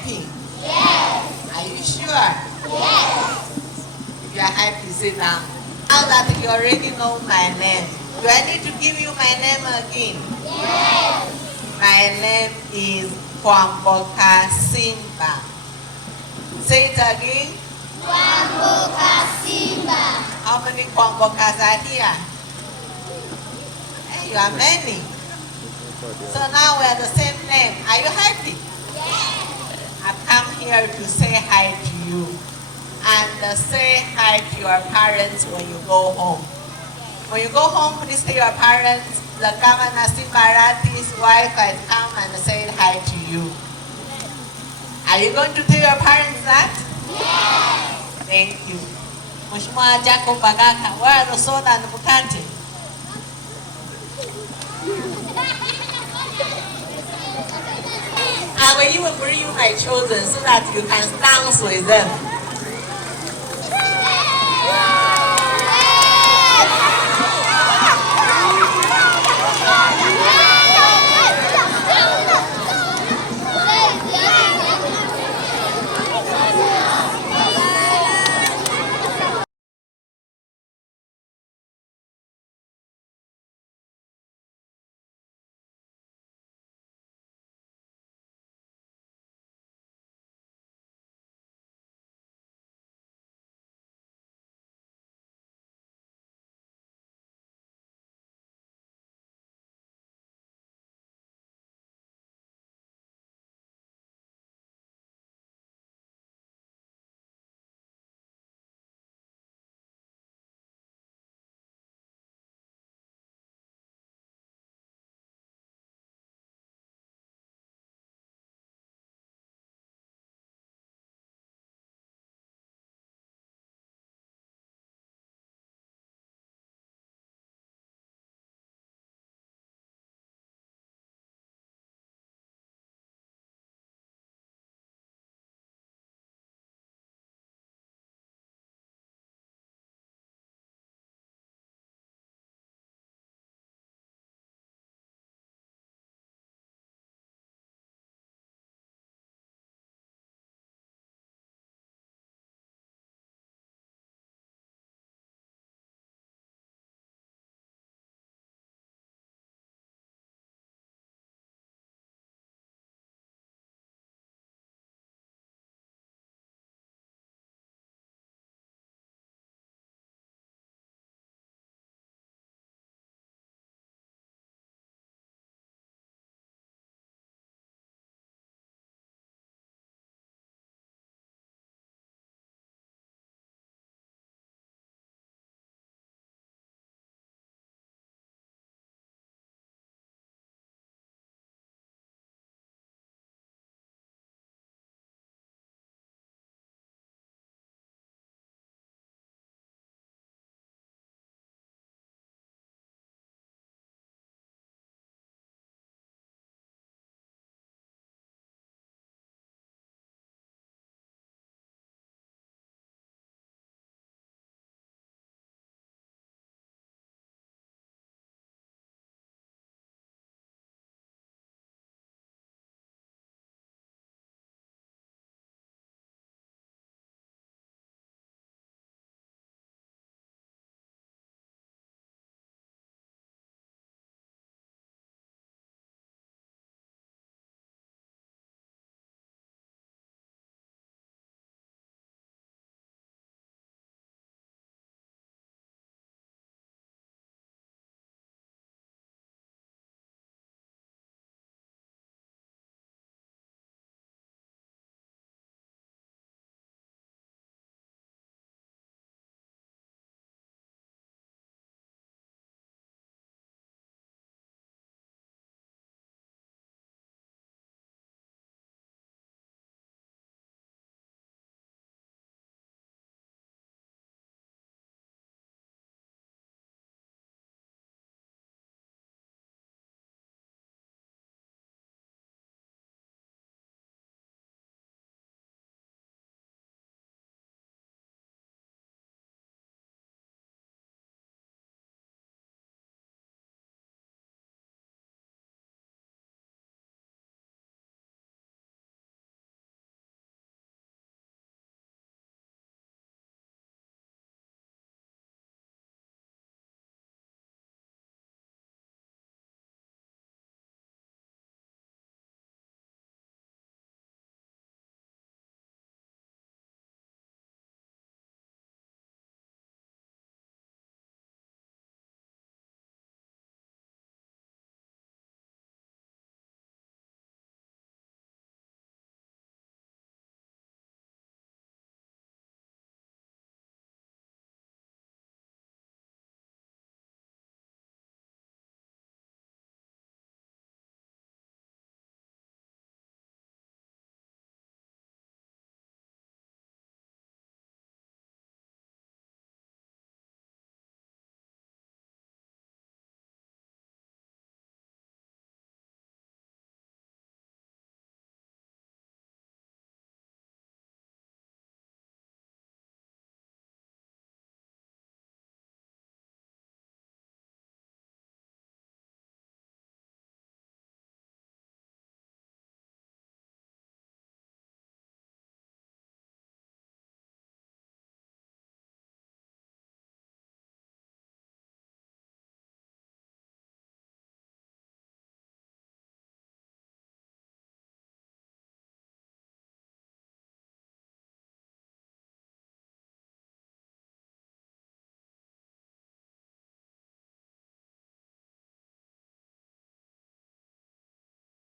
happy? Yes. Are you sure? Yes. If you are happy, sit down. Now that you already know my name, do I need to give you my name again? Yes. My name is Kwamboka Simba. Say it again. Kwamboka Simba. How many Kwambokas are here? Hey, you are many. So now we are the same name. Are you happy? Yes. I've come here to say hi to you. And say hi to your parents when you go home. When you go home, please tell your parents, the Governor Simbarati's wife has come and said hi to you. Are you going to tell your parents that? Yes. Thank you. Mheshimiwa Jacob Bagaka, where are the soda and mukate? I will even bring you my children so that you can dance with them.